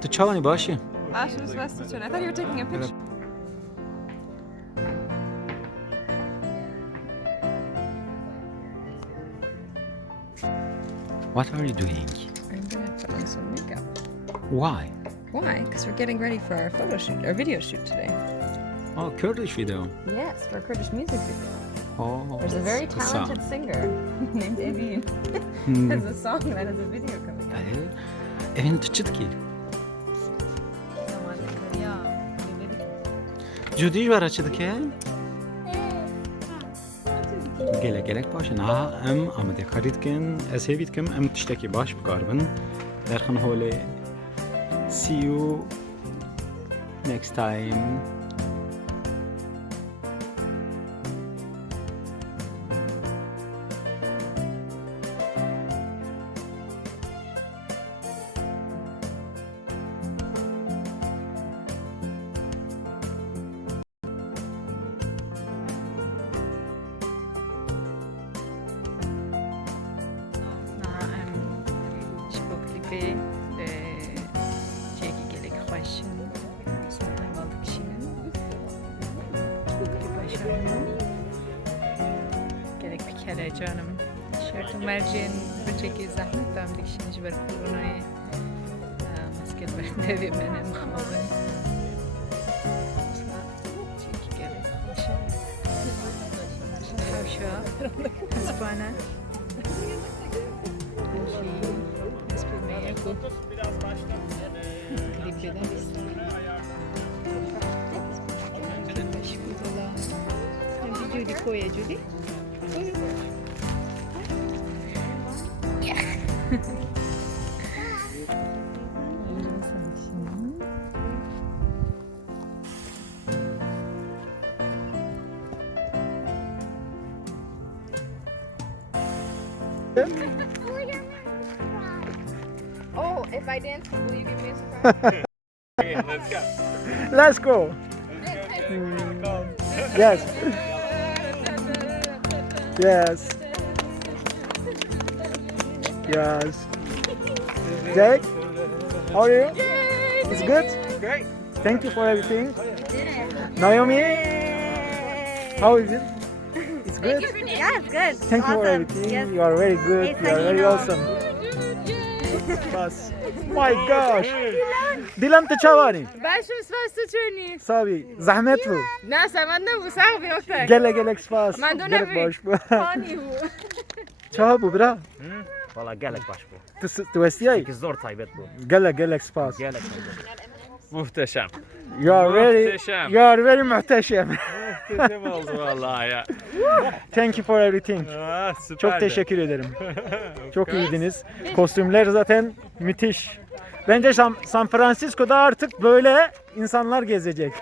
To çalani başı. I thought you were taking a picture. What are you doing? I'm gonna put on some makeup. Why? Why? Because we're getting ready for our photo shoot, our video shoot today. Oh, Kurdish video. Yes, for a Kurdish music video. Oh, There's a very kısa. talented singer named Evin. Has a song that has a video coming out. Evin tıçıt ki. Judy var açıdı ki. Gelek başın. Ha, amade xaritkin, esevitkim, tişteki baş bukarbın. Derxan hole. See you next time. Klipi Sevgiyle xoş. Hazırladığımız için. Klipa şöyle. Gerek bir kere canım. Şartı merceğin böceki zahmet damdik şimdi jiber koronayı. Maskel bendê ve benim xabın. Çeki gerek xoş. Hêja. Spana. Biraz baştan Klip'den Judy koy Judy. Oh, if I dance, will you give me a surprise? Okay, let's go. Let's go. Yes. Yes. Yes. Jake, how are you? It's good? Great. Thank you for everything. Naomi, how is it? It's good? Yeah, it's good. Thank you for Awesome. everything. Yes. You are very good. It's You are like, very you know. awesome. Bas. My gosh. Dilan tçavani. Ben şu spas tuçuni. Sabi. Zahmet bu. Nasa man ne bu sahibi okta. Gelek spas. Man do Gelek nevi. baş bu. Hani bu. Çava bu bra. Valla gelek baş bu. Tu vestiyay. Çünkü zor taybet bu. Gelek spas. Gelek taybet. Muhteşem. You are very Muhteşem. muhteşem. Muhteşem oldu vallahi ya. Thank you for everything. Süperdi. Çok teşekkür ederim. Çok iyiydiniz. Kostümler zaten müthiş. Bence San Francisco'da artık böyle insanlar gezecek.